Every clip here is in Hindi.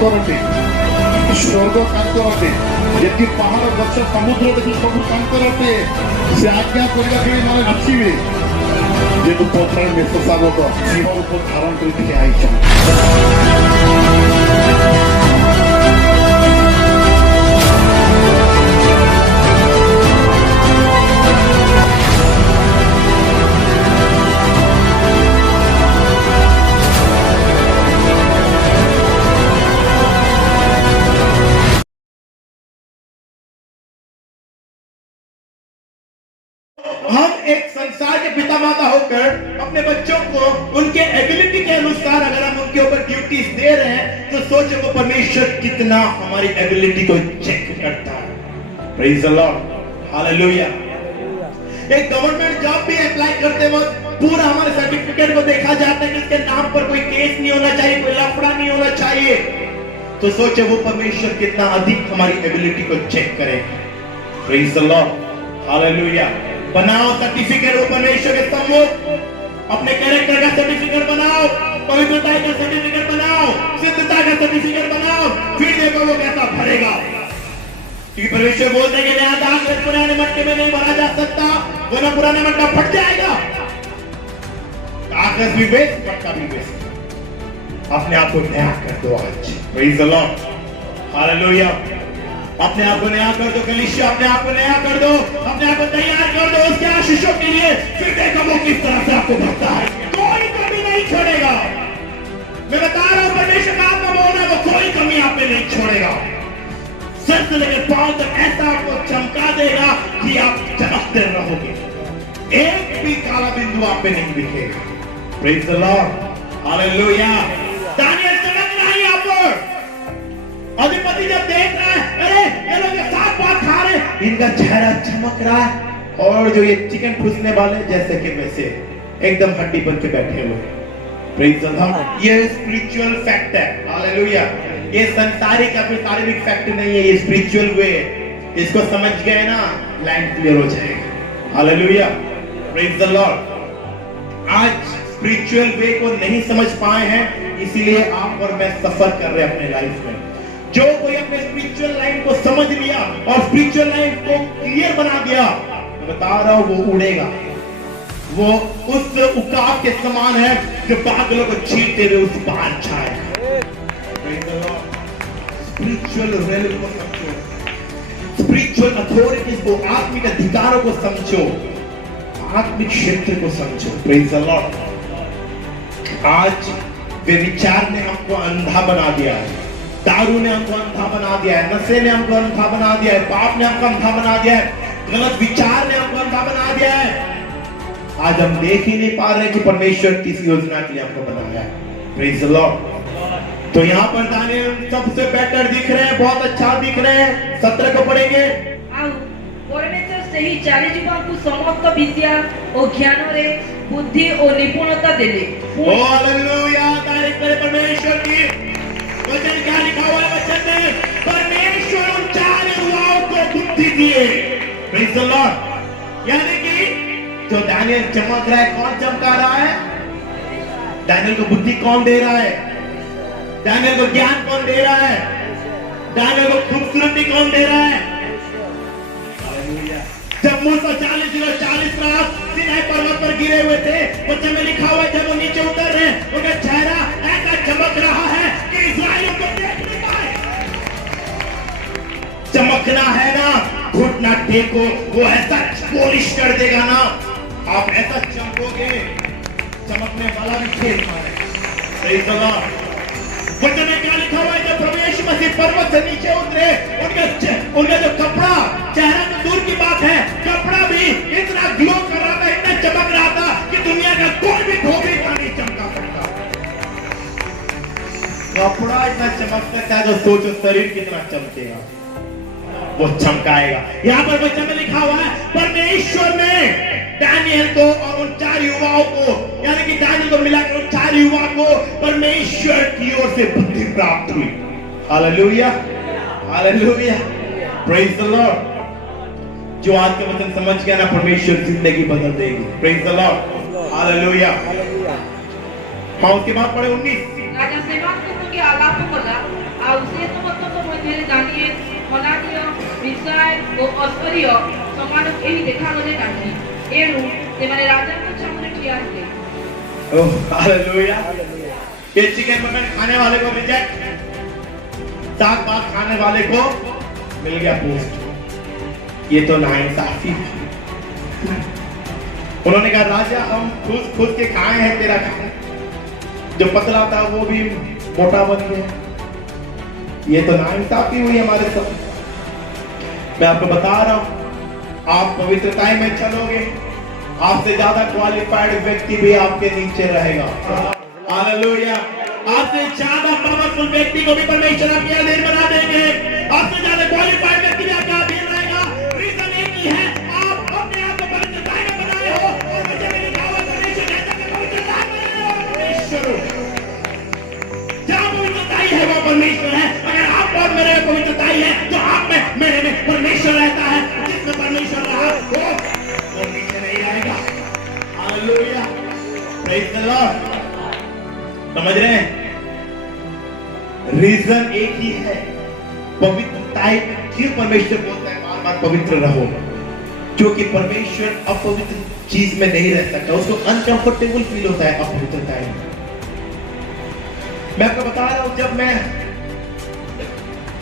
କରନ୍ତି, ସ୍ୱର୍ଗ କାମ କରନ୍ତି, ଯେତିକି ପାହାଡ଼ ଗଛ ସମୁଦ୍ର ଦେଖି ସବୁ କାମ କରନ୍ତି। ସେ ଆଜ୍ଞା କରିବାକୁ ମାନେ ନଥିବେ, ଯେହେତୁ ପଥର ମେଷ ଶାବକ ସିଂହ ରୂପ ଧାରଣ କରି ଠିଆ ହେଇଛନ୍ତି। हम एक संसार के पिता माता होकर अपने बच्चों को उनके एबिलिटी के अनुसार अगर हम उनके ऊपर ड्यूटीज दे रहे हैं, तो सोचो वो परमेश्वर कितना हमारी एबिलिटी को चेक करता है। Praise the Lord, hallelujah. एक गवर्नमेंट जॉब भी अप्लाई करते वक्त पूरा हमारे सर्टिफिकेट को देखा जाता है कि इसके नाम पर कोई केस नहीं होना चाहिए, कोई लफड़ा नहीं होना चाहिए। तो सोचो वो परमेश्वर कितना अधिक हमारी एबिलिटी को चेक करेगा। Praise the Lord, hallelujah. बनाओ सर्टिफिकेट परमेश्वर के सम्मुख, अपने कैरेक्टर का सर्टिफिकेट बनाओ, पवित्रता का सर्टिफिकेट बनाओ, सिद्धता का सर्टिफिकेट बनाओ, फिर देखो वो कैसा भरेगा। क्योंकि परमेश्वर बोलते हैं कि नया दाख पुराने मटके में नहीं भरा जा सकता, वरना पुराना मटका फट जाएगा। कागज भी वेस्ट, मटका भी वेस्ट। अपने आप को नया कर दो आज। Praise the Lord, hallelujah. अपने आप को नया कर दो कलीसिया, अपने आप को नया कर दो, अपने आप को तैयार कर दो उसके आशीषों के लिए। फिर देखो वो किस तरह से आपको भरता है, कोई कमी नहीं छोड़ेगा। मैं बता रहा हूं परमेश्वर का आत्मा बोल रहा है, वो कोई कमी आप में नहीं छोड़ेगा। सर से लेकर पांव तक ऐसा आपको चमका देगा कि आप चमकते रहोगे, एक भी काला बिंदु आप पे नहीं दिखेगा। Praise the Lord, hallelujah. Daniel चमक रहा है यहाँ पर। अधिपति जब देख रहा है, अरे ये लोग साथ बात खा रहे, इनका चेहरा चमक रहा है, और जो ये चिकन ठूसने वाले जैसे कि वैसे एकदम हड्डी बन के बैठे हुए। Praise the Lord. ये स्पिरिचुअल फैक्ट है, हालेलुया। ये संसारिक या फिर शारीरिक फैक्ट नहीं है, ये स्पिरिचुअल वे है। इसको समझ गए ना, लाइन क्लियर हो जाएगा। Hallelujah, praise the Lord. आज स्पिरिचुअल वे को नहीं समझ पाए हैं, इसीलिए आप और मैं सफर कर रहे हैं अपने लाइफ में। जो कोई अपने स्पिरिचुअल लाइन को समझ लिया और स्पिरिचुअल लाइन को क्लियर बना दिया, मैं बता रहा हूं वो उड़ेगा। वो उस उकाब के समान है जो बादलों को छीनते हुए उस पार छाएगा। स्पिरिचुअल रेल को समझो, स्पिरिचुअल अथॉरिटीज को, आत्मिक अधिकारों को समझो, आत्मिक क्षेत्र को समझो। Praise the Lord. आज वे विचार ने हमको अंधा बना दिया है, दारू ने हमको अंधा बना दिया है, नशे ने हमको अंधा बना दिया है, पाप ने हमको अंधा बना दिया है, गलत विचार ने हमको अंधा बना दिया है। आज हम देख ही नहीं पा रहे कि परमेश्वर किस योजना के लिए हमको बनाया है। Praise the Lord. तो यहाँ पर दानियल सबसे बेटर दिख रहे हैं, बहुत अच्छा दिख रहे हैं। 17 को पढ़ेंगे। ସେହି ଚାରି ଯୁବଙ୍କୁ ସମସ୍ତ ବିଦ୍ୟା ଓ ଜ୍ଞାନରେ ବୁଦ୍ଧି ଓ ନିପୁଣତା ଦେଲେ। ओ हालेलुया, तारीफ करे परमेश्वर की। वचन क्या लिखा हुआ है वचन में? परमेश्वर उन चार युवाओं को बुद्धि दिए। Praise the Lord. यानी कि जो दानियल चमक रहा है, कौन चमका रहा है? दानियल को बुद्धि कौन दे रहा है? दानियल को ज्ञान कौन दे रहा है? दानियल को खूबसूरती कौन दे रहा है? जब मूसा 40 रात सिनाई पर्वत पर गिरे हुए थे, वचन में लिखा हुआ है जब वो नीचे उतर रहे, उनका चेहरा ऐसा चमक रहा है कि इस्राएलियों को देख नहीं पाए। चमकना है ना, घुटना टेको, वो ऐसा पॉलिश कर देगा ना, आप ऐसा चमकोगे, चमकने वाला भी खेल मारेगा। वचन में क्या लिखा हुआ है? जब प्रभु यीशु मसीह पर्वत से नीचे उतरे, उनका जो कपड़ा, चेहरा तो दूर की बात है, कपड़ा भी इतना ग्लो कर रहा था, इतना चमक रहा था कि दुनिया का कोई भी धोबी का नहीं चमका सकता। कपड़ा इतना चमकता था, जो सोचो शरीर कितना चमकेगा, वो चमकाएगा। यहाँ पर वचन में लिखा हुआ है परमेश्वर ने दानियल को और उन चार युवाओं को, यानी कि दानियल को मिलाकर उन चार युवाओं को परमेश्वर की ओर से बुद्धि प्राप्त हुई। Hallelujah, hallelujah, praise the Lord. जो आज के वचन समझ गया ना, परमेश्वर जिंदगी बदल देगी। Praise the Lord, hallelujah. हाँ, उसके बाद पढ़े 19। ରାଜା ସେମାନଙ୍କ ସଙ୍ଗେ ଆଲାପ କଲା, ଆଉ ସେ ସମସ୍ତଙ୍କ ମଧ୍ୟରେ ଦାନିଏଲ ହନାନୀୟ ମିଶାଏଲ ଓ ଅସ୍ପରୀୟ ସମାନ କେହି ଦେଖାଗଲେ ନାହିଁ। ଏଣୁ ସେମାନେ ରାଜାଙ୍କ ସାମନେ ଠିଆ ହେଲେ। Oh hallelujah. ये चिकन मटन खाने वाले को रिजेक्ट, साग भात खाने वाले को मिल गया पोस्ट। ये तो नाइंसाफी। उन्होंने कहा राजा हम खुद के खाए हैं तेरा खाना, जो पतला था वो भी मोटा बन गया। ये तो नाइंसाफी हुई हमारे साथ। मैं आपको बता रहा हूं, आप पवित्रता में चलोगे, आपसे ज्यादा क्वालिफाइड व्यक्ति भी आपके नीचे रहेगा। हालेलुया। आपसे ज्यादा पावरफुल व्यक्ति को भी परमेश्वर आपके अधीन बना देंगे। आपसे ज्यादा क्वालिफाइड व्यक्ति भी आपके अधीन रहेगा। रीजन एक ही है, आप अपने आप को पवित्रता में बनाए हो और मुझे भी लिखा हुआ परमेश्वर कहता है पवित्रता में परमेश्वर। जहाँ पवित्रताई है वो परमेश्वर है। अगर आप और मेरे में पवित्रताई है तो आप में मेरे में परमेश्वर रहता है। जिसमें परमेश्वर रहा वो नीचे नहीं आएगा। हालेलुया। Praise the Lord. समझ रहे हैं? रीजन एक ही है, पवित्रताई। क्यों परमेश्वर बोलता है बार बार पवित्र रहो? क्योंकि परमेश्वर अपवित्र चीज में नहीं रह सकता, उसको अनकंफर्टेबल फील होता है अपवित्रताई में। मैं आपको बता रहा हूं, जब मैं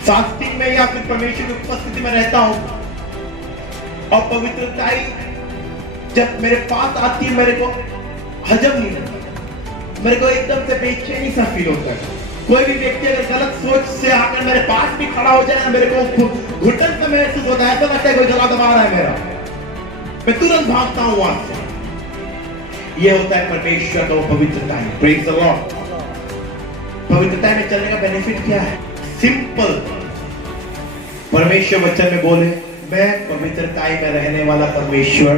फास्टिंग में या फिर परमेश्वर की उपस्थिति में रहता हूं और पवित्रताई जब मेरे पास आती है, मेरे को हजम नहीं होता, मेरे को एकदम से बेचैनी सा फील होता है। कोई भी व्यक्ति अगर गलत सोच से आकर मेरे पास भी खड़ा हो जाए, मेरे को घुटन से महसूस होता है, ऐसा लगता है कोई गला दबा रहा है मेरा, मैं तुरंत भागता हूं वहां से। ये होता है परमेश्वर का पवित्रता। Praise the Lord. पवित्रता में चलने का बेनिफिट क्या है? सिंपल। परमेश्वर वचन में बोले मैं पवित्रता में रहने वाला परमेश्वर।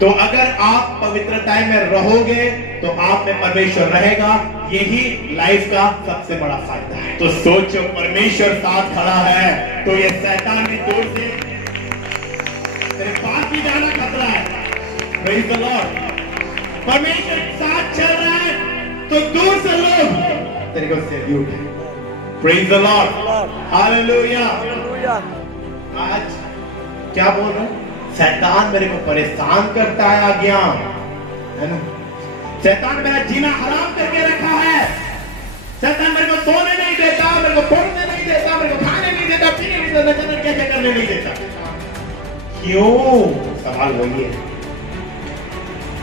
तो अगर आप पवित्रता में रहोगे तो आप में परमेश्वर रहेगा। यही लाइफ का सबसे बड़ा फायदा है। तो सोचो, परमेश्वर साथ खड़ा है तो ये शैतान भी दूर से तेरे पास भी जाना खतरा है। Praise the Lord. परमेश्वर साथ चल रहा है तो दूर से लोग तेरे को सैल्यूट है। Praise the Lord. हालेलुया। आज क्या बोल रहा हूं? शैतान मेरे को परेशान करता है, अज्ञान है ना। शैतान मेरा जीना हराम करके रखा है। शैतान मेरे को सोने नहीं देता, मेरे को पढ़ने नहीं देता, मेरे को खाने नहीं देता, पीने नहीं देता, क्या क्या करने नहीं देता। क्यों? सवाल वही है।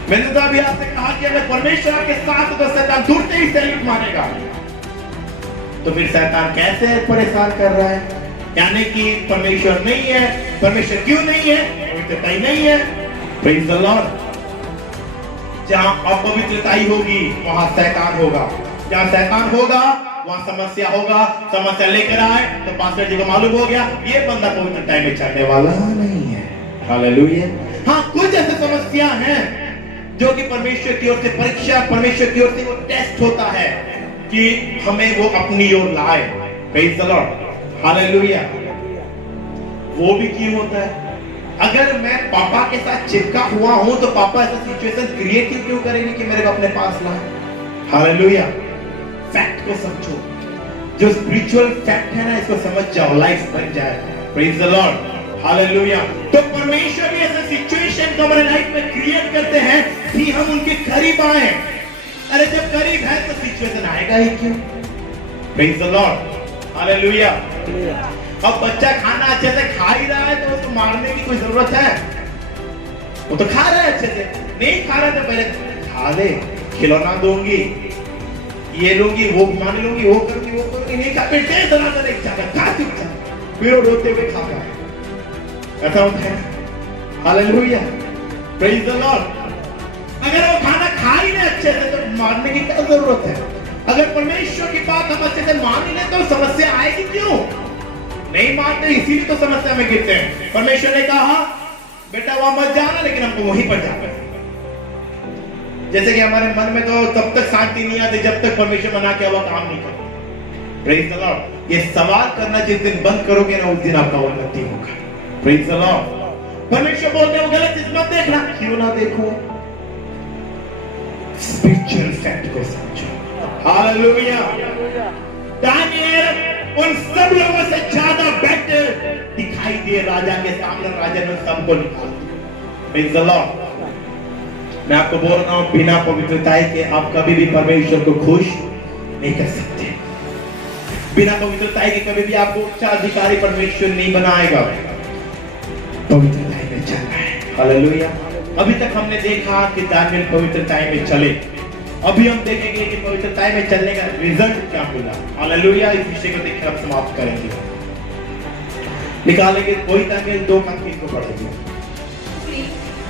मैंने तो अभी आपसे कहा कि अगर परमेश्वर आपके साथ तो शैतान दूर से ही सैल्यूट मारेगा। तो फिर शैतान कैसे परेशान कर रहा है? यानी कि परमेश्वर नहीं है। परमेश्वर क्यों नहीं है? पवित्रता ही नहीं है। Praise the Lord. जहां अपवित्रताई होगी वहां शैतान होगा। जहां शैतान होगा वहां समस्या होगा। समस्या लेकर आए तो पास्टर जी को मालूम हो गया ये बंदा पवित्रता में चलने वाला नहीं है। हालेलुया। हाँ, कुछ ऐसे समस्या हैं जो कि परमेश्वर की ओर से परीक्षा, परमेश्वर की ओर से वो टेस्ट होता है कि हमें वो अपनी ओर लाए। Praise the Lord. हालेलुया। वो भी क्यों होता है? अगर मैं पापा के साथ चिपका हुआ हूं तो पापा ऐसा सिचुएशन क्रिएट क्यों करेंगे कि मेरे को अपने पास लाए? हालेलुया। फैक्ट को समझो, जो स्पिरिचुअल फैक्ट है ना, इसको समझ जाओ, लाइफ बन जाए। Praise the Lord. हालेलुया। तो परमेश्वर भी ऐसा सिचुएशन को हमारे लाइफ में क्रिएट करते हैं कि हम उनके करीब आए। अरे जब करीब है तो सिचुएशन आएगा ही क्यों? Praise the Lord. हालेलुया। अब बच्चा खाना अच्छे से खा ही रहा है तो उसको मारने की कोई जरूरत है? वो तो खा रहा है अच्छे से। नहीं खा रहा तो पहले खा ले, खिलौना दूंगी, ये लूंगी, वो घुमाने लूंगी, वो करूंगी, वो करूंगी, नहीं खा फिर तेज दलाकर एक जगह खा चुपचाप, फिर वो रोते हुए खा रहा है। ऐसा होता है। हालेलुया। Praise the Lord. अगर वो खाना खा ही नहीं अच्छे से तो मारने की क्या जरूरत है? अगर परमेश्वर की बात हम अच्छे से मान ही ले तो समस्या आएगी क्यों? नहीं मानते, इसीलिए तो समस्या में गिरते हैं। परमेश्वर ने कहा बेटा वहां मत जाना, लेकिन हमको वहीं पर जाना है। जैसे कि हमारे मन में तो तब तक शांति नहीं आती जब तक परमेश्वर मना किया हुआ काम नहीं करता। Praise the Lord. ये सवाल करना जिस दिन बंद करोगे ना उस दिन आपका उन्नति होगा। Praise the Lord. परमेश्वर बोलते हैं वो गलत चीज मत देखना। क्यों ना देखो? स्पिरिचुअल फैक्ट को समझो। हालेलुया। दानिएल उन सब लोगों से ज्यादा बेटर दिखाई दिए राजा के सामने। राजा ने सबको निकाला। Praise the Lord। मैं आपको बोल रहा हूं, बिना पवित्रता के आप कभी भी परमेश्वर को खुश नहीं कर सकते। बिना पवित्रता के कभी भी आपको उच्च अधिकारी परमेश्वर नहीं बनाएगा। पवित्रता में चलना है। हालेलुया। अभी तक हमने देखा कि दानियल पवित्रता में चले। अभी हम देखेंगे कि पवित्रता में चलने का रिजल्ट क्या मिला। हालेलुया। इस विषय को देखकर हम समाप्त करेंगे। निकालेंगे कोई दानियल 2:3 को पढ़ेंगे।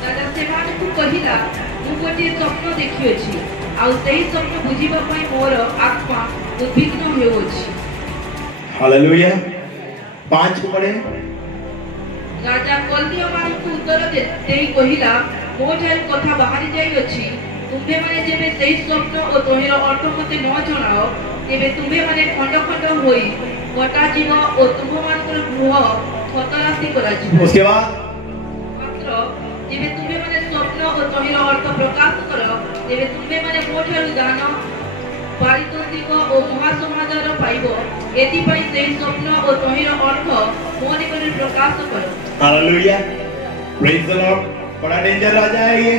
राजा सेମାନଙ୍କୁ କହିଲା, ମୁଁ ଗୋଟିଏ ସ୍ୱପ୍ନ ଦେଖିଅଛି, ଆଉ ସେହି ସ୍ୱପ୍ନ ବୁଝିବା ପାଇଁ ମୋର ଆତ୍ମା ଉଦ୍ବିଗ୍ନ ହେଉଅଛି। हालेलुया। 5 को पढ़े। ରାଜା କଲ୍ଦୀୟମାନଙ୍କୁ ଉତ୍ତର ଦେଇ କହିଲା, ମୋ ଠାରୁ କଥା ବାହାରି ଯାଇଅଛି। ତୁମ୍ଭେମାନେ ଯେବେ ସେହି ସ୍ୱପ୍ନ ଓ ତହିଁର ଅର୍ଥ ମୋତେ ନ ଜଣାଅ, ତେବେ ତୁମ୍ଭେମାନେ ଖଣ୍ଡ ଖଣ୍ଡ ହୋଇ କଟାଯିବ ଓ ତୁମ୍ଭମାନଙ୍କର ଗୃହ ଖତରାଶି କରାଯିବ। उसके बाद ମାତ୍ର ଯେବେ ତୁମ୍ଭେମାନେ ସ୍ୱପ୍ନ ଓ ତହିଁର ଅର୍ଥ ପ୍ରକାଶ କର, ତେବେ ତୁମ୍ଭେମାନେ ମୋ ଠାରୁ ଦାନ ପାରିତୋଷିକ ଓ ମହାସମାଚାର ପାଇବ। ଏଥିପାଇଁ ସେହି ସ୍ୱପ୍ନ ଓ ତହିଁର ଅର୍ଥ ମୋ ନିକଟରେ ପ୍ରକାଶ କର। हालेलुया। Praise the Lord. बड़ा डेंजर राजा है ये,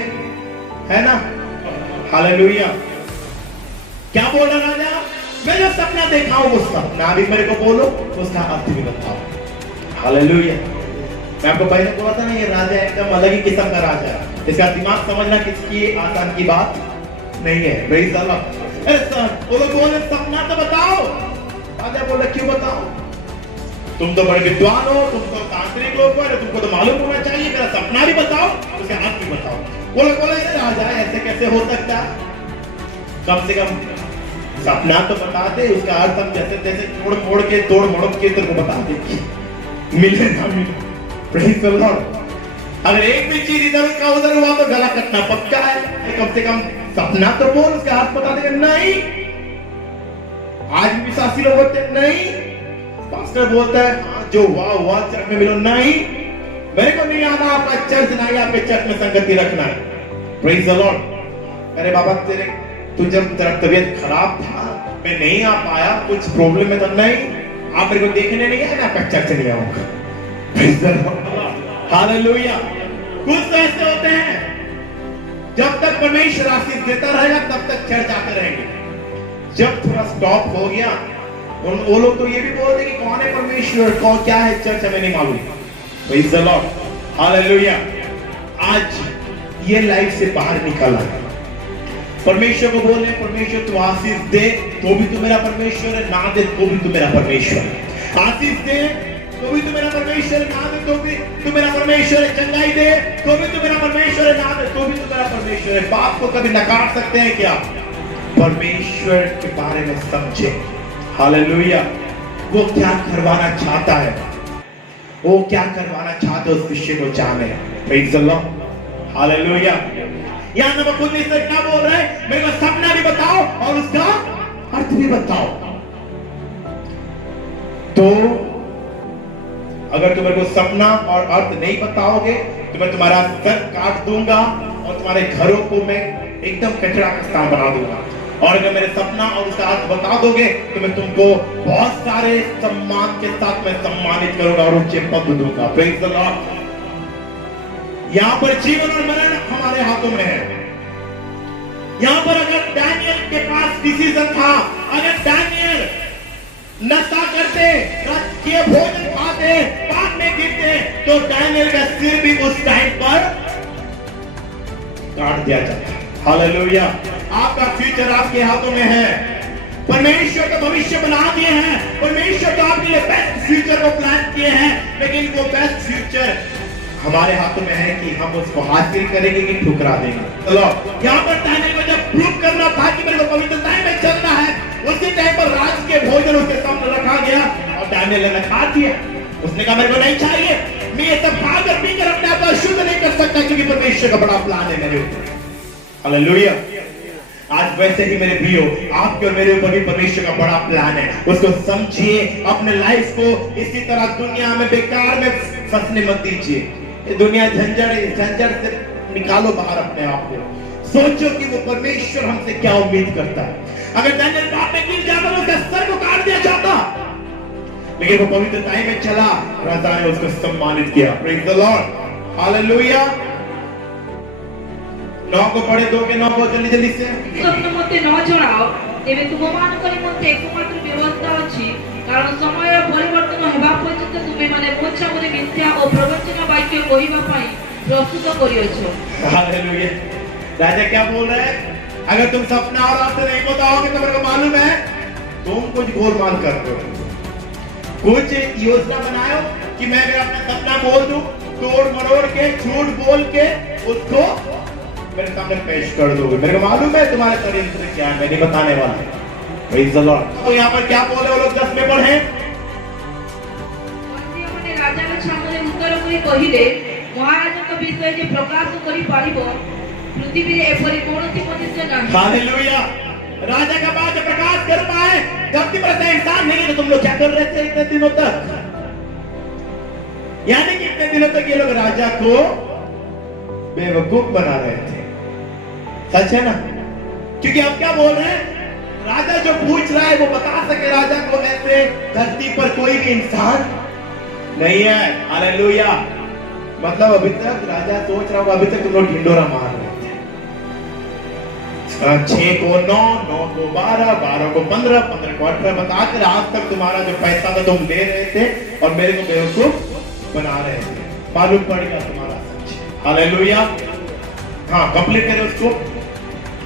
है ना। हालेलुया। क्या बोला राजा? मैं जो सपना देखा हूं वो सपना भी मेरे को बोलो, उसका अर्थ भी बताओ। हालेलुया। मैं आपको पहले बोला था ना, ये राजा एकदम अलग ही किस्म का राजा है। इसका दिमाग समझना किसकी आसान की बात नहीं है। Praise the Lord. वो लोग बोले सपना तो बताओ। राजा बोला क्यों बताओ? तुम तो बड़े विद्वान हो, तुम तो तांत्रिक लोग हो, तुमको तो मालूम होना चाहिए। मेरा सपना भी बताओ, उसका अर्थ भी बताओ। वो लोग बोले राजा ऐसे कैसे हो सकता? कम से कम सपना तो बता दे, उसका अर्थ हम जैसे तैसे तोड़ मोड़ के तेरे को बता दे, मिले ना मिले। Praise the Lord. अगर एक भी चीज इधर का उधर हुआ तो गला कटना पक्का है। कम से कम सपना तो बोल, उसका अर्थ बता देगा। नहीं, आज भी विश्वासी लोग बोलते नहीं। पास्टर बोलता है हाँ, जो हुआ चर्च में मिलो। नहीं, मेरे को नहीं आना आपका चर्च, नहीं आपके चर्च में संगति रखना है। Praise the Lord. अरे बाबा तू जब तेरा तबीयत खराब था, मैं नहीं आ पाया, कुछ प्रॉब्लम में तो नहीं, आप मेरे को देखने नहीं आए, मैं आपका चर्च नहीं आऊंगा। Praise the Lord. हालेलुया। कुछ तो ऐसे होते हैं, जब तक परमेश्वर आशीष देता रहेगा तब तक चर्च आते रहेंगे। जब थोड़ा स्टॉप हो गया, वो लोग तो ये भी बोलते कि कौन है परमेश्वर, कौन क्या है चर्च, हमें नहीं मालूम। Praise the Lord. हालेलुया। आज ये लाइफ से बाहर निकल आए। परमेश्वर को बोलने, परमेश्वर तू आशीष दे तो भी तू मेरा परमेश्वर है, ना दे तो भी तू मेरा परमेश्वर है। आशीष दे तो भी तू मेरा परमेश्वर है, ना दे तो भी तू मेरा परमेश्वर है। चंगाई दे तो भी तू मेरा परमेश्वर है, ना दे तो भी तू मेरा परमेश्वर है। बाप को कभी नकार सकते हैं क्या? परमेश्वर के बारे में समझे। हालेलुया। वो क्या करवाना चाहता है, वो क्या करवाना चाहता है, उस विषय को जाने। Praise the Lord. हालेलुया। यहां नंबर 19 से क्या बोल रहा है? मेरे को सपना भी बताओ और उसका अर्थ भी बताओ। तो अगर तुम मेरे को सपना और अर्थ नहीं बताओगे तो मैं तुम्हारा सर काट दूंगा और तुम्हारे घरों को मैं एकदम कचरा का स्थान बना दूंगा। और अगर मेरे सपना और उसका अर्थ बता दोगे तो मैं तुमको बहुत सारे सम्मान के साथ मैं सम्मानित करूंगा और ऊंचे पद दूंगा। Praise the Lord. यहां पर जीवन और मरण हमारे हाथों में है। यहां पर अगर दानियल के पास डिसीजन था, अगर दानियल नशा करते, राजकीय भोजन खाते, पाप में गिरते, तो दानियल का सिर भी उस टाइम पर काट दिया जाता। हालेलुया। आपका फ्यूचर आपके हाथों में है। परमेश्वर का भविष्य बना दिए हैं, परमेश्वर तो आपके लिए बेस्ट फ्यूचर को प्लान किए हैं, लेकिन वो बेस्ट फ्यूचर हमारे हाथों में है कि हम उसको हासिल करेंगे कि ठुकरा देंगे। चलो, यहाँ पर दानियल को जब प्रूव करना था कि मेरे को पवित्रता में चलना है, उसी टाइम पर राज के भोजन उसके सामने रखा गया और दानियल ने खा दिया। उसने कहा मेरे को नहीं चाहिए, मैं ये सब खाकर पीकर अपने आप को शुद्ध नहीं कर सकता, क्योंकि परमेश्वर का बड़ा प्लान है मेरे ऊपर। हालेलुया। आज वैसे ही मेरे प्रियो, आपके और मेरे ऊपर भी परमेश्वर का बड़ा प्लान है। उसको समझिए, अपने लाइफ को इसी तरह दुनिया में बेकार में फंसने मत दीजिए। ये दुनिया झंझट से निकालो बाहर अपने आप को। सोचो कि वो परमेश्वर हमसे क्या उम्मीद करता है। अगर दानियल पाप में गिर जाता तो उसका सर को काट दिया जाता, लेकिन वो पवित्रता में चला, राजा ने उसको सम्मानित किया। Praise the Lord, hallelujah. 9 को पढ़े, 2 के 9 को जल्दी जल्दी से। स्वप्न मते न जणाओ तेबे तुममानकर मते एकमात्र व्यवस्था अछि, कारण समय परिवर्तन हेबा पर्यंत तुमे माने मोछामरे मिथ्या और प्रवचन वाक्य कहिबा पई प्रस्तुत करियोछो। हालेलुया। राजा क्या बोल रहा है? अगर तुम सपना और रास्ते नहीं बताओगे तो मेरे को मालूम है तुम कुछ गोलमाल कर रहे हो, कुछ योजना बनाओ कि मैं मेरा अपना सपना बोल दूं, तोड़ मरोड़ के झूठ बोल के उसको मेरे सामने पेश कर दोगे। मेरे को मालूम है तुम्हारे शरीर से क्या है, मैं नहीं बताने वाला। Praise the Lord. तो यहाँ पर क्या बोले वो लोग 10 में पढ़े? मंत्रीମାନେ ରାଜାଙ୍କ ସାମନେ ଉତ୍ତର କରି କହିଲେ, ମହାରାଜଙ୍କ ବିଷୟରେ ପ୍ରକାଶ କରି ପାରିବ पृथ्वीରେ ଏପରି କୌଣସି ମନୁଷ୍ୟ ନାହିଁ। हालेलुया। राजा का बात प्रकाश कर पाए, धरती पर ऐसा इंसान नहीं है। तो तुम लोग क्या कर रहे थे इतने दिनों तक? यानी कि इतने दिनों तक ये लोग राजा को बेवकूफ बना रहे थे। सच है ना? क्योंकि अब क्या बोल रहे हैं? राजा जो पूछ रहा है वो बता सके राजा को ऐसे धरती पर कोई भी इंसान नहीं है। हालेलुया। मतलब अभी तक राजा सोच रहा होगा, अभी तक तुम लोग ढिंडोरा मार रहे थे। 6 को 9, 9 को 12, 12 को 15, 15 को 18 बताकर आज तक तुम्हारा जो पैसा था तुम दे रहे थे और मेरे को बेवकूफ बना रहे थे। मालूम पड़ेगा तुम्हारा सच। हालेलुया। हाँ, कंप्लीट करें उसको।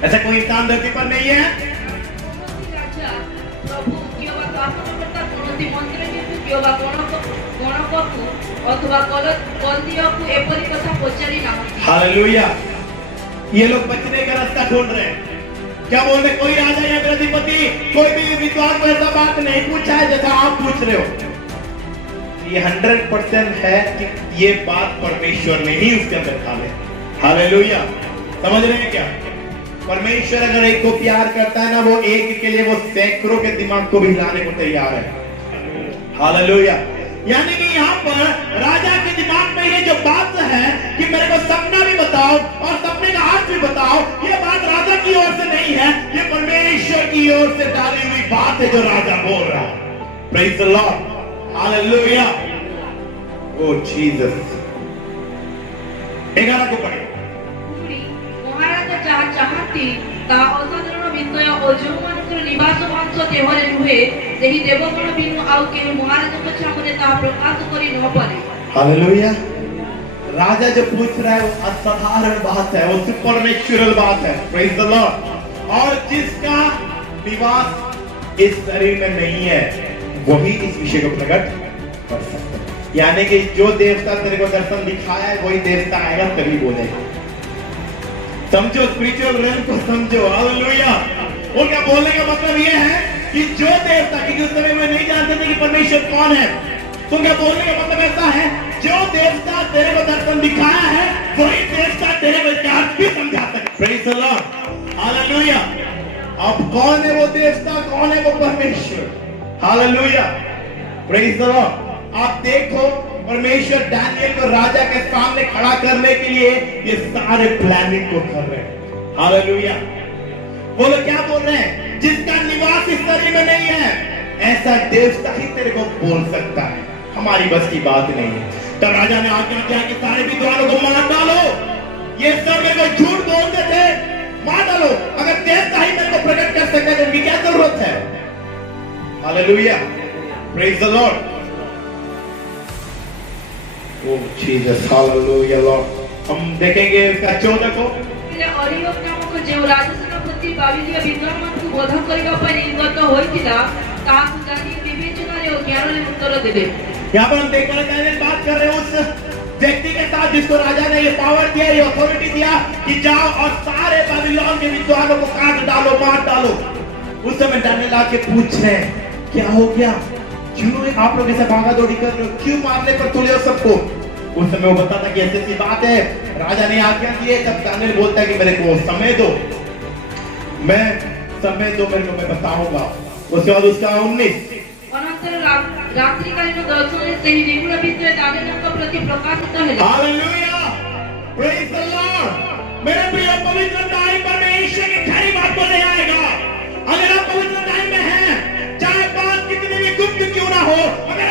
ऐसा कोई इंसान धरती पर नहीं है। କୌଣସି ରାଜା ପ୍ରଭୁ କିମ୍ବା ଶାସନକର୍ତ୍ତା କୌଣସି ମନ୍ତ୍ରୀ କିନ୍ତୁ କିମ୍ବା ଗଣକକୁ ଅଥବା କଲଦୀୟକୁ ଏପରି କଥା ପଚାରି ନାହାନ୍ତି। हालेलुया। ये लोग बचने का रास्ता ढूंढ रहे हैं। क्या बोल रहे? कोई राजा या अधिपति कोई भी विद्वान को ऐसा बात नहीं पूछा है जैसा आप पूछ रहे हो। ये 100% है कि ये बात परमेश्वर ने ही उसके अंदर डाले। हालेलुया। समझ रहे हैं क्या? परमेश्वर अगर एक को प्यार करता है ना, वो एक के लिए वो सैकड़ों के दिमाग को भी हिलाने को तैयार है। हालेलुया। यानी कि यहाँ पर राजा के दिमाग में ये जो बात है कि मेरे को सपना भी बताओ और सपने का अर्थ भी बताओ, ये बात राजा की ओर से नहीं है, ये परमेश्वर की ओर से डाली हुई बात है जो राजा बोल रहा है। Praise the Lord, hallelujah. Oh Jesus. 11 को पढ़े। ପୁଣି ମହାରାଜା ଯାହା ଚାହାନ୍ତି ତାହା ଅସାଧାରଣ ବିଷୟ ଓ ଯେଉଁମାନଙ୍କର ନିବାସ ମାଂସ ଦେହରେ ରୁହେ ସେହି ଦେବଗଣ ବିନୁ ଆଉ କେହି ମହାରାଜଙ୍କ ସାମନେ ତାହା ପ୍ରକାଶ କରି ନ ପାରେ। हालेलुया। राजा जो पूछ रहा है वो असाधारण बात है, वो सुपरनेचुरल बात है। Praise the Lord. और जिसका निवास इस शरीर में नहीं है वही इस विषय को प्रकट कर सकता है। यानी कि जो देवता तेरे को दर्शन दिखाया है वही देवता आएगा तभी बोलेगा। समझो, स्पिरिचुअल रेल को समझो। हालेलुया। उनका बोलने का मतलब ये है कि जो देवता, क्योंकि उस समय में नहीं जानते थे कि परमेश्वर कौन है, तो उनका बोलने का मतलब ऐसा है, जो देवता तेरे को दर्शन दिखाया है वही देवता तेरे को इतिहास भी समझा सकता है। Praise the Lord. हालेलुया। अब कौन है वो देवता, कौन है वो परमेश्वर? हालेलुया। Praise the Lord. आप देखो, परमेश्वर दानियल को राजा के सामने खड़ा करने के लिए ये सारे प्लानिंग को कर रहे हैं। हालेलुया। वो लोग क्या बोल रहे हैं? जिसका निवास इस शरीर में नहीं है ऐसा देवता ही तेरे को बोल सकता है, हमारी बस की बात नहीं है। तब राजा ने आज्ञा किया कि सारे विद्वानों को मार डालो। ये सब मेरे को झूठ बोलते थे, मार डालो। अगर देवता ही मेरे को प्रकट कर सकता है तो उनकी क्या जरूरत है? Hallelujah. Praise the Lord. Oh Jesus, hallelujah Lord. हम देखेंगे इसका 14 को। ଅରିହବ ନାମକ ଯେଉଁ ରାଜସେନାପତି ବାବିଲୀୟ ବିଦ୍ୱାନମାନଙ୍କୁ ବୋଧ କରିବା ପାଇଁ ନିର୍ଗତ ହୋଇଥିଲା ତାହାକୁ ଜାଣି ବିବେଚନାରେ ଓ ଜ୍ଞାନରେ ଉତ୍ତର ଦେବେ। यहाँ पर हम देख रहे हैं, बात कर रहे हैं उस व्यक्ति के साथ जिसको राजा ने ये पावर दिया, ये अथॉरिटी दिया कि जाओ और सारे बाबिलोन के विद्वानों को काट डालो, मार डालो। उस समय दानियेल आके पूछ रहे हैं, क्या हो गया? क्यों आप लोग ऐसे भागा दौड़ी कर रहे हो? क्यों मारने पर तुले हो सबको? उस समय वो बताता कि ऐसी बात है, राजा ने आज्ञा दी है। तब दानियेल बोलता है कि मेरे को समय दो, मैं समय दो, मेरे को मैं बताऊंगा। उसके बाद उसका 19 ଅନନ୍ତର ରାତ୍ରିକାଳୀନ ଦର୍ଶନରେ ସେହି ନିଗୁଣ ବିଷୟ ଦାନିଏଲଙ୍କ ପ୍ରତି ପ୍ରକାଶିତ ହେଲା। हालेलुया। Praise the Lord. मेरे प्रिय, पवित्र टाइम परमेश्वर की खरी बात को ले आएगा। अगर आप पवित्र टाइम में हैं, चाहे बात कितनी भी गुप्त क्यों ना हो, अगर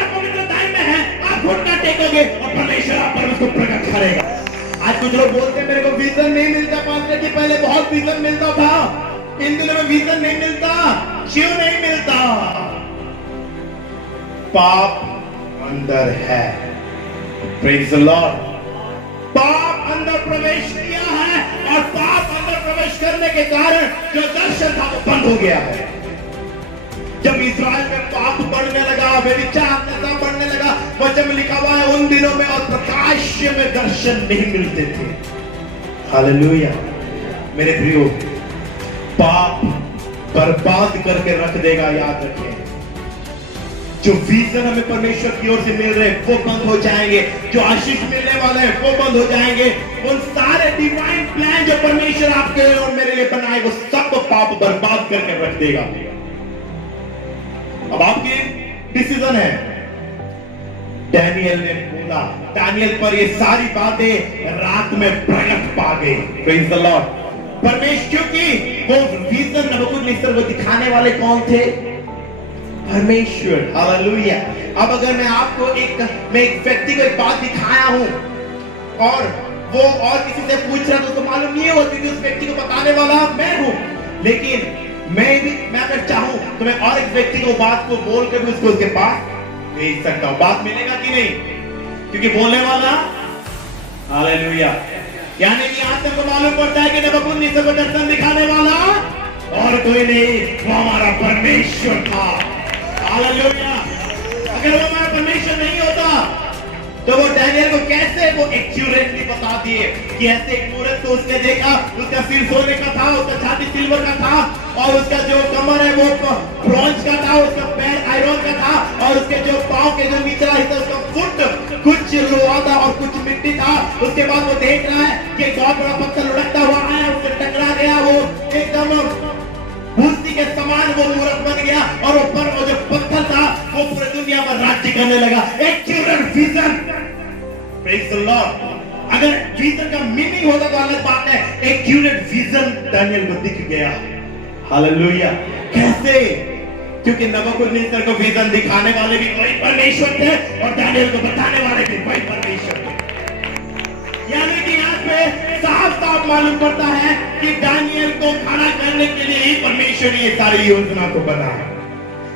कुछ लोग बोलते हैं मेरे को विजन नहीं मिलता पास्टर जी, पहले बहुत विजन मिलता था, इन दिनों में विजन नहीं मिलता। क्यों नहीं मिलता? पाप अंदर है। Praise the Lord. पाप अंदर प्रवेश किया है और पाप अंदर प्रवेश करने के कारण जो दर्शन था वो बंद हो गया है। जब इस्राएल में पाप बढ़ने लगा, व्यभिचार बढ़ने लगा, वचन में लिखा हुआ है उन दिनों में और प्रकाश में दर्शन नहीं मिलते थे। हालेलुया। मेरे प्रियो, पाप बर्बाद करके रख देगा, याद रखें। जो विजन हमें परमेश्वर की ओर से मिल रहे हैं वो बंद हो जाएंगे, जो आशीष मिलने वाले हैं वो बंद हो जाएंगे। उन सारे डिवाइन प्लान जो परमेश्वर आपके और मेरे लिए बनाए वो सब पाप बर्बाद करके रख देगा। अब आपकी डिसीजन है। डैनियल ने बोला, डैनियल पर ये सारी बातें रात में प्रकट पा गई। Praise the Lord. परमेश्वर, क्योंकि वो विजन नबूकदनेस्सर को दिखाने वाले कौन थे? परमेश्वर। हालेलुया। अब अगर मैं आपको एक व्यक्ति को एक बात दिखाया हूं और वो और किसी से पूछ रहा तो उसको मालूम नहीं होती कि उस व्यक्ति को बताने वाला मैं हूं, लेकिन मैं अगर चाहूं तो मैं और एक व्यक्ति को बात को बोल कर भी उसको उसके पास भेज सकता हूं। बात मिलेगा कि नहीं? क्योंकि बोलने वाला, हालेलुया, यानी कि यहां से मालूम पड़ता है कि नबूकदनेस्सर को दर्शन दिखाने वाला और कोई नहीं, वो हमारा परमेश्वर था। हालेलुया। अगर वो हमारा परमेश्वर नहीं होता तो वो डैनियल को कैसे वो एक्यूरेटली बता दिए कि ऐसे एक मूरत को उसने देखा, उसका सिर सोने का था, उसका छाती सिल्वर का था और उसका जो कमर है वो ब्रॉन्ज का था, उसका पैर आयरन का था और उसके जो पांव के जो निचला हिस्सा उसका फुट कुछ लोहा था और कुछ मिट्टी था। उसके बाद वो देख रहा है कि बहुत बड़ा पत्थर लुढ़कता हुआ आया, उससे टकरा गया, वो एकदम भूसी के समान वो मूरत बन गया और ऊपर वो जो पत्थर था वो पूरी दुनिया में राज्य करने लगा। Accurate vision. Praise the Lord. अगर विजन का मीनिंग होता तो अलग बात है। एक्यूरेट विजन डैनियल को दिख गया। हालेलुया। कैसे? क्योंकि नबूकदनेस्सर को विजन दिखाने वाले भी कोई परमेश्वर थे और डैनियल को बताने वाले भी कोई परमेश्वर थे। यानी कि यहाँ पे साफ साफ मालूम पड़ता है कि डैनियल को खड़ा करने के लिए ही परमेश्वर ने ये सारी योजना को बनाया।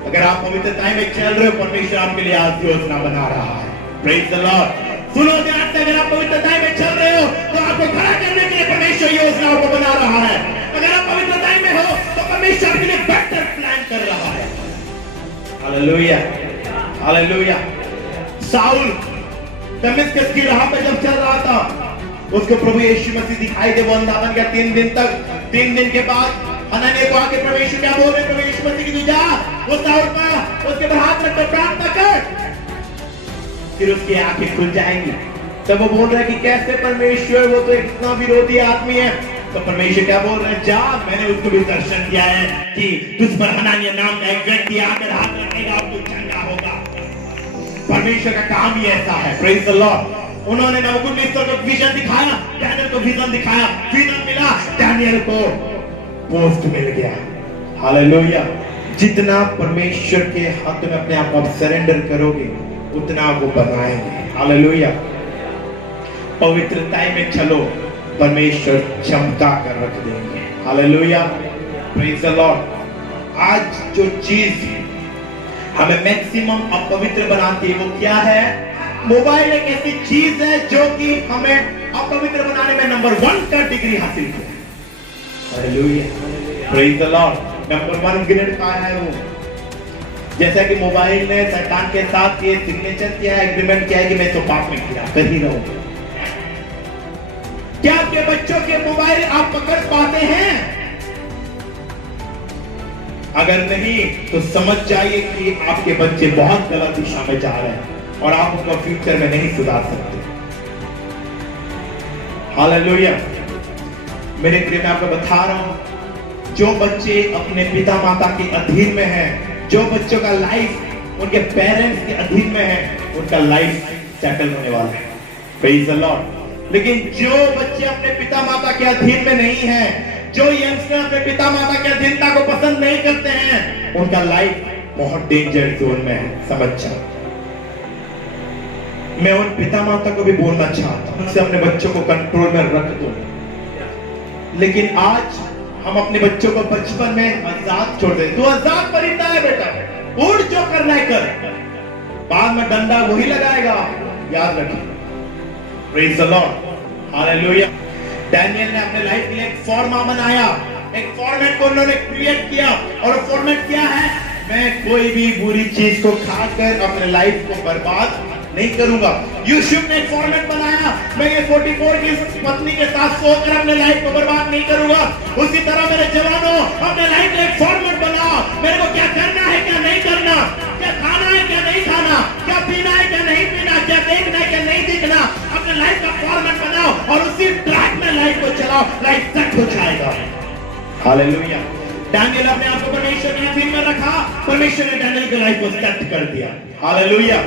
अगर आप पवित्रता में चल रहे हो, परमेश्वर आपके लिए आज योजना बना रहा है। Praise the Lord. सुनो ध्यान से, अगर आप पवित्रता में चल रहे हो तो आपको खड़ा करने के लिए परमेश्वर योजनाओं को बना रहा है। अगर आप पवित्रता में हो तो परमेश्वर आपके लिए बेटर प्लान कर रहा है। हालेलुया। हालेलुया। साउल दमिश्क की राह पे जब चल रहा था उसको प्रभु यीशु मसीह दिखाई दे, वो अंधा बन गया 3 दिन तक। 3 दिन के बाद हनन्याह को आके परमेश्वर क्या बोल रहे? प्रभु यीशु मसीह की तू जा, वो साउल पर उसके हाथ रख कर प्रार्थना कर, फिर उसकी आंखें खुल जाएंगी। तब वो बोल रहा है कि कैसे परमेश्वर, वो तो इतना विरोधी आदमी है। तो परमेश्वर क्या बोल रहे हैं? जा, मैंने उसको भी दर्शन दिया है कि तुझ पर हनन्याह नाम का एक व्यक्ति आकर हाथ रखेगा और तू चंगा होगा। परमेश्वर का काम ही ऐसा है। Praise the Lord. उन्होंने नबूकदनेस्सर को विजन दिखाया, डैनियल को विजन दिखाया, विजन मिला, डैनियल को पोस्ट मिल गया। हालेलुया। जितना परमेश्वर के हाथ में अपने आप को सरेंडर करोगे उतना वो बनाएंगे। हालेलुया। पवित्रता में चलो, परमेश्वर चमका कर रख देंगे। हालेलुया। Praise the Lord. आज जो चीज हमें मैक्सिमम अपवित्र बनाती है वो क्या है? मोबाइल एक ऐसी चीज है जो कि हमें अपवित्र बनाने में नंबर 1 का डिग्री हासिल किया। Hallelujah. Praise the Lord. Number 1 grade पाया है वो। जैसा कि मोबाइल ने शैतान के साथ ये सिग्नेचर किया है, एग्रीमेंट किया है कि मैं तो पाप में किया कर ही रहूंगा। क्या आपके बच्चों के मोबाइल आप पकड़ पाते हैं? अगर नहीं तो समझ जाइए कि आपके बच्चे बहुत गलत दिशा में जा रहे हैं और आप उनका फ्यूचर में नहीं सुधार सकते। हालेलुया। मेरे प्रिय, मैं आपको बता रहा हूं, जो बच्चे अपने पिता माता के अधीन में हैं, जो बच्चों का लाइफ उनके पेरेंट्स के अधीन में है, उनका लाइफ सेटल होने वाला है। Praise the Lord. लेकिन जो बच्चे अपने पिता माता के अधीन में नहीं हैं, जो यंगस्टर अपने पिता माता की अधीनता को पसंद नहीं करते हैं, उनका लाइफ बहुत डेंजर जोन में है। समझ जाओ। मैं उन पिता माता को भी बोलना चाहता हूं, उनसे अपने बच्चों को कंट्रोल में रख दो। लेकिन आज हम अपने बच्चों को बचपन में आजाद छोड़ दें। तू आजाद परिंदा है बेटा, उड़ जो करना है कर, बाद में डंडा वही लगाएगा, याद रखिए। Praise the Lord, hallelujah. Daniel ने अपने लाइफ के लिए एक फॉर्मा बनाया, एक फॉर्मेट को उन्होंने क्रिएट किया, और फॉर्मेट क्या है? मैं कोई भी बुरी चीज को खाकर अपने लाइफ को बर्बाद नहीं करूंगा। यूसुफ ने एक फॉर्मेट बनाया, मैं ये 44 की पत्नी के साथ सोकर अपने लाइफ को बर्बाद नहीं करूंगा। उसी तरह मेरे जवानों, अपने लाइफ का एक फॉर्मेट बनाओ, मेरे को क्या करना है क्या नहीं करना, क्या खाना है क्या नहीं खाना, क्या पीना है क्या नहीं पीना, क्या देखना है क्या नहीं देखना। अपने लाइफ का फॉर्मेट बनाओ और उसी ट्रैक में लाइफ को चलाओ, लाइफ सेट हो जाएगा। हालेलुया। डैनियल अपने आप को परमेश्वर के अधीन में रखा, परमेश्वर ने डैनियल की लाइफ को सेट कर दिया। हालेलुया।